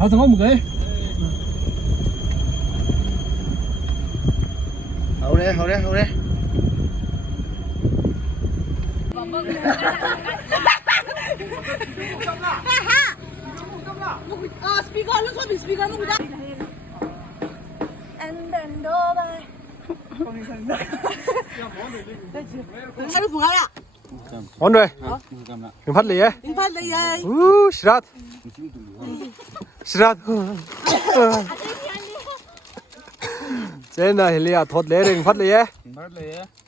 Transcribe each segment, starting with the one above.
好，怎么唔给？好咧，好咧，好咧。speaker lu so speaker mo guda and then do ba sao được rồi ạ 온 rồi đừng phát lì ấy in phát đây ơi 시랏 시랏 제나 헬리야 덧 레링 phát lì ấy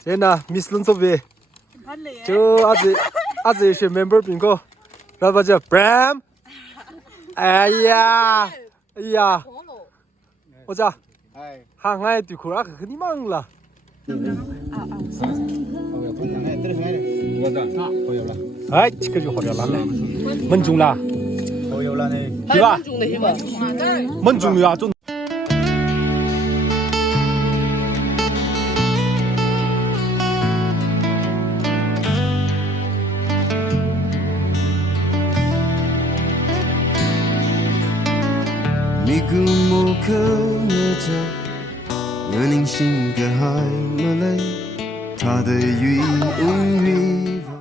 제나 미스 룬소비 phát lì 저 아직 시 멤버 빙고 라바자 브람 아야 야 오자 항아에 뒤코라 그니 망라 아이 지켜줘 허려라네 먼중라 희바 먼중이야 좀 미군 모크너져 연행 심가하이 말레 다들 유인위바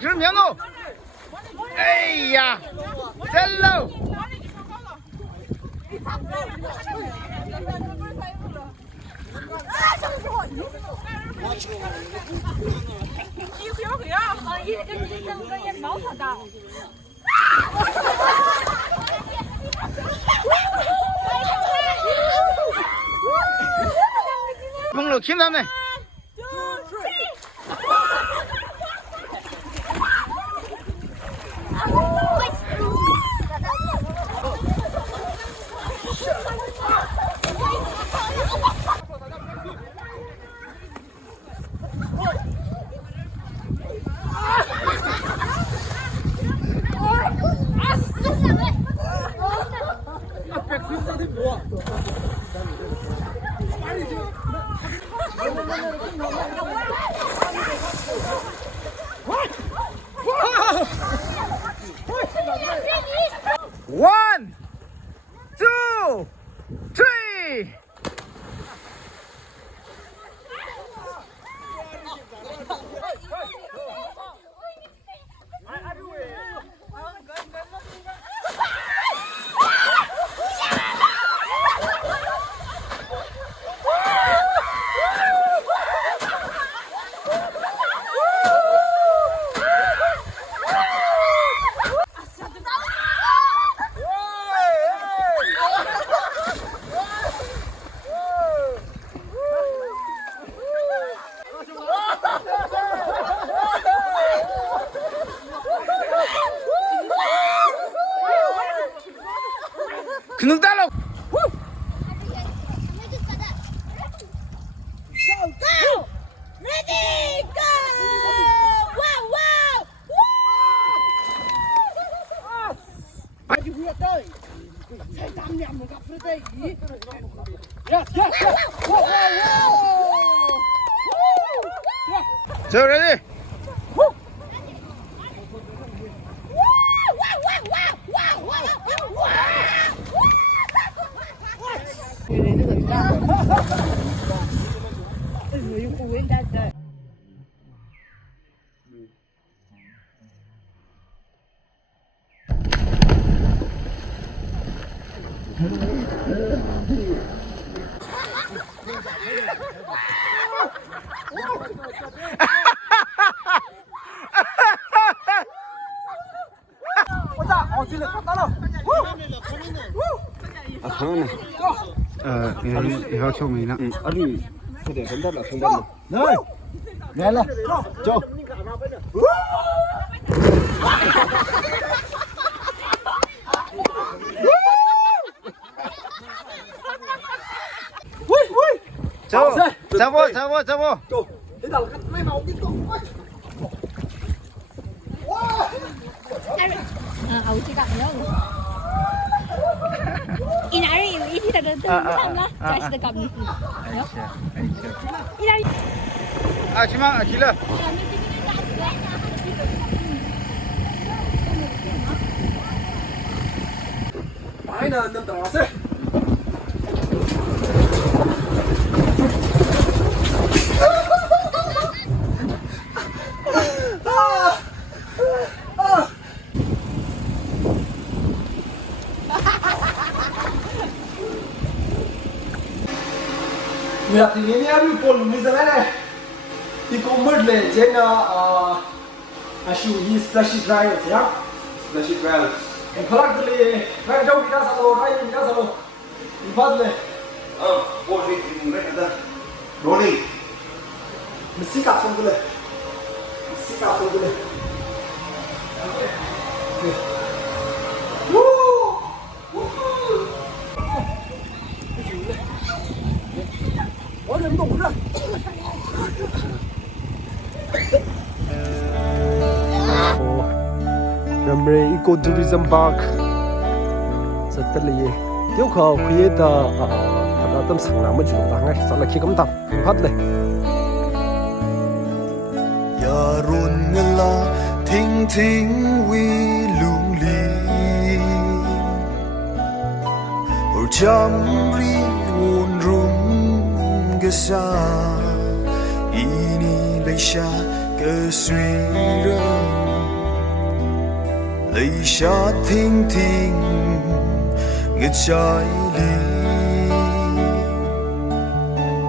그럼 연호. 에이야, 셀로. 봉로 김남네. One, two, three. 그놈 따라. ready go wow wow 아주 후였다 잘 담이 한번 갚으다 야야야 자, 레디. 以后出名了。아니 그래 된다라 된다 네 내라 저 잡어. 또 일단 mấy màu tiếp tục ẩu chỉ gặp nữa 이날이 이리다는 뜻이나 자식들 갑니다. 이날 아지마 길러. 많이는 놈 들어갔어 Việc thì ini aku pun misalnya di komer le jena asu ini slashy trials ya slashy trials yang kelak le mereka jauh kita selalu rai kita selalu ibadah le boleh mereka dah rolling. mesti kasih dulu 어디 운동 몰라 Namre Eco Tourism Park rất là gì tiêu khẩu khi ta thật là tâm sáng nào mới chịu tăng ngay sau là khi cấm tập phát lên Ya run ngala thing thing we lung li Or cham ri un rum ge sa ini lei sha ge sui re lei sha thing thing ge chai li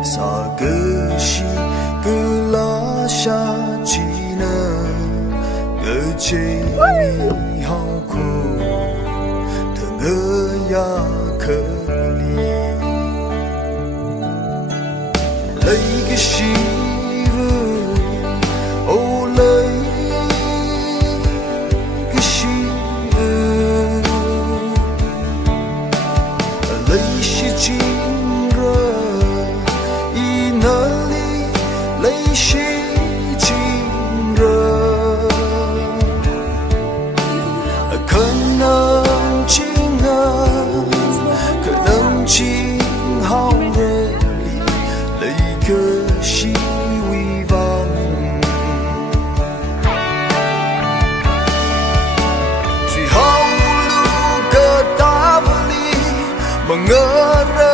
sa ge shi ge la sha chi na ge che ni hao ku de ge ya ke li lấy cái gì ô lấy cái gì lấy sự chính rồi y nơi lấy sự chính rồi khẩn năng chính khẩn năng chính hao rồi可惜未忘，最后路个大不里，梦儿。